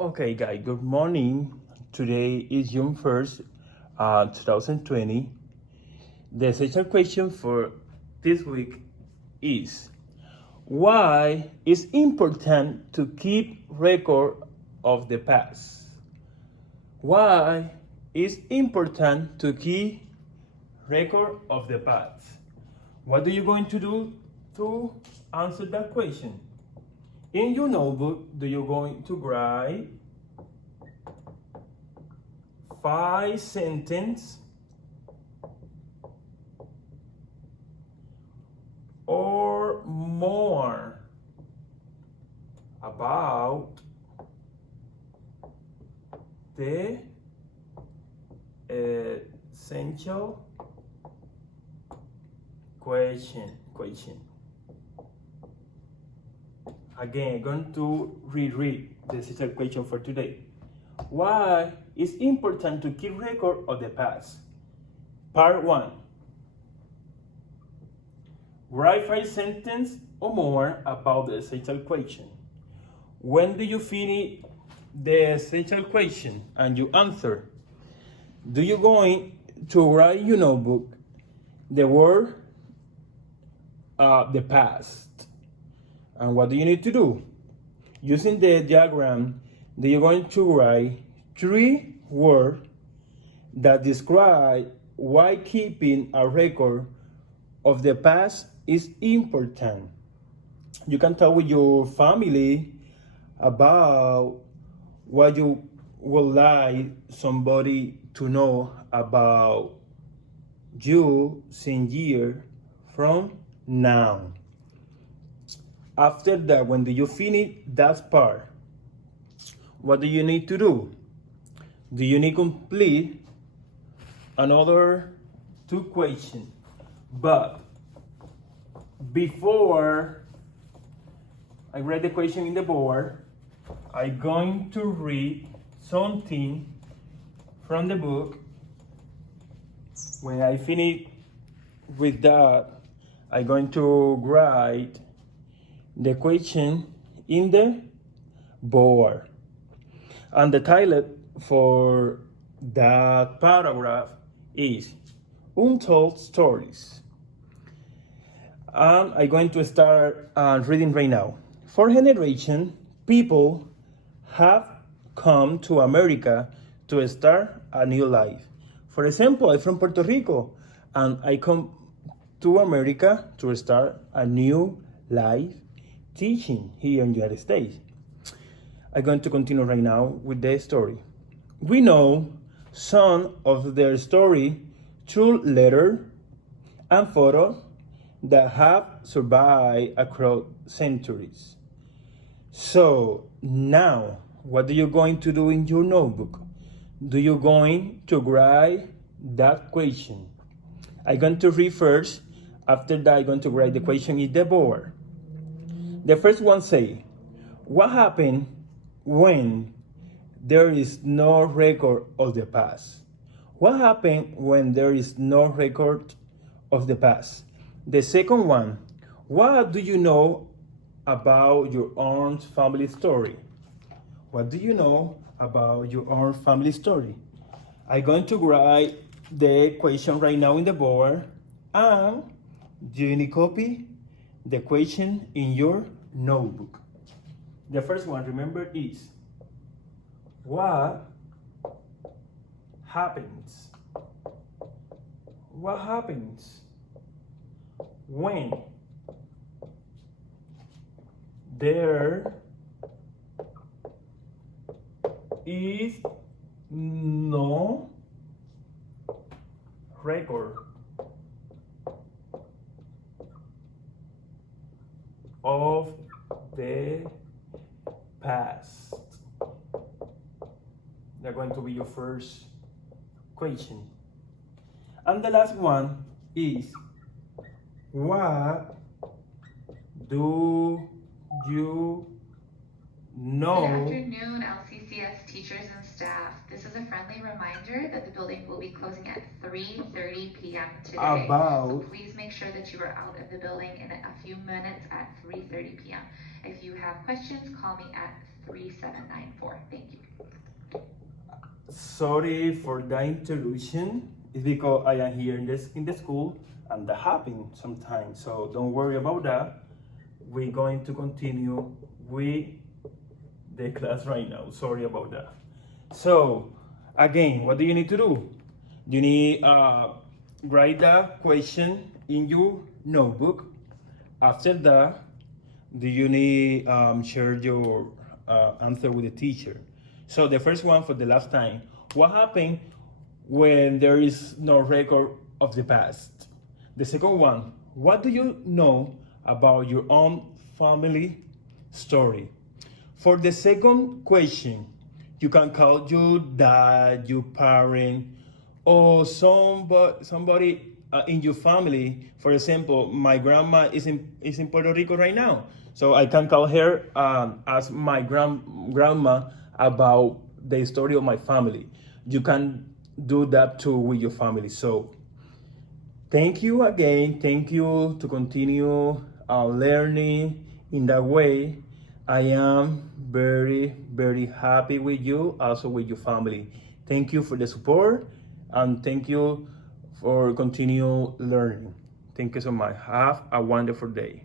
Okay, guys, good morning. Today is June 1st, 2020. The essential question for this week is why is important to keep record of the past? Why is important to keep record of the past? What are you going to do to answer that question? In your notebook, do you going to write 5 sentences or more about the essential question. Again, I'm going to reread the essential question for today. Why is important to keep record of the past? Part 1. Write 5 sentences or more about the essential question. When do you finish the essential question and you answer? Do you going to write in your notebook the word the past? And what do you need to do? Using the diagram, you're going to write 3 words that describe why keeping a record of the past is important. You can talk with your family about what you would like somebody to know about you 10 years from now. After that, when you finish that part, what do you need to do? Do you need to complete another 2 questions? But before I read the question in the board, I'm going to read something from the book. When I finish with that, I'm going to write the question in the board. And the title for that paragraph is Untold Stories. And I'm going to start reading right now. For generations, people have come to America to start a new life. For example, I'm from Puerto Rico, and I come to America to start a new life teaching here in the United States. I'm going to continue right now with the story. We know some of their story through letters and photos that have survived across centuries. So now, what are you going to do in your notebook? Do you going to write that question? I'm going to read first. After that, I'm going to write the question in the board. The first one say, what happened when there is no record of the past? What happened when there is no record of the past? The second one, what do you know about your own family story? What do you know about your own family story? I'm going to write the question right now in the board, and you need copy the question in your notebook. The first one, remember, is what happens? What happens when there is no record of the past? They're going to be your first question. And the last one is, what do you know? Good afternoon, LCCS teachers and staff. This is a friendly reminder that the building will be closing at 3:30 p.m. today. So please make sure that you are out of the building in a few minutes at 3:30 p.m. If you have questions, call me at 3794. Thank you. Sorry for the interruption. It's because I am here in the school and that happens sometimes. So don't worry about that. We're going to continue with the class right now. Sorry about that. So again, what do you need to do? You need write the question in your notebook. After that, do you need share your answer with the teacher? So the first one for the last time, what happened when there is no record of the past? The second one, what do you know about your own family story? For the second question, you can call your dad, your parent, or somebody in your family. For example, my grandma is in Puerto Rico right now, so I can call her, ask my grandma about the story of my family. You can do that too with your family. So thank you again. Thank you to continue learning in that way. I am very, very happy with you, also with your family. Thank you for the support and thank you for continue learning. Thank you so much. Have a wonderful day.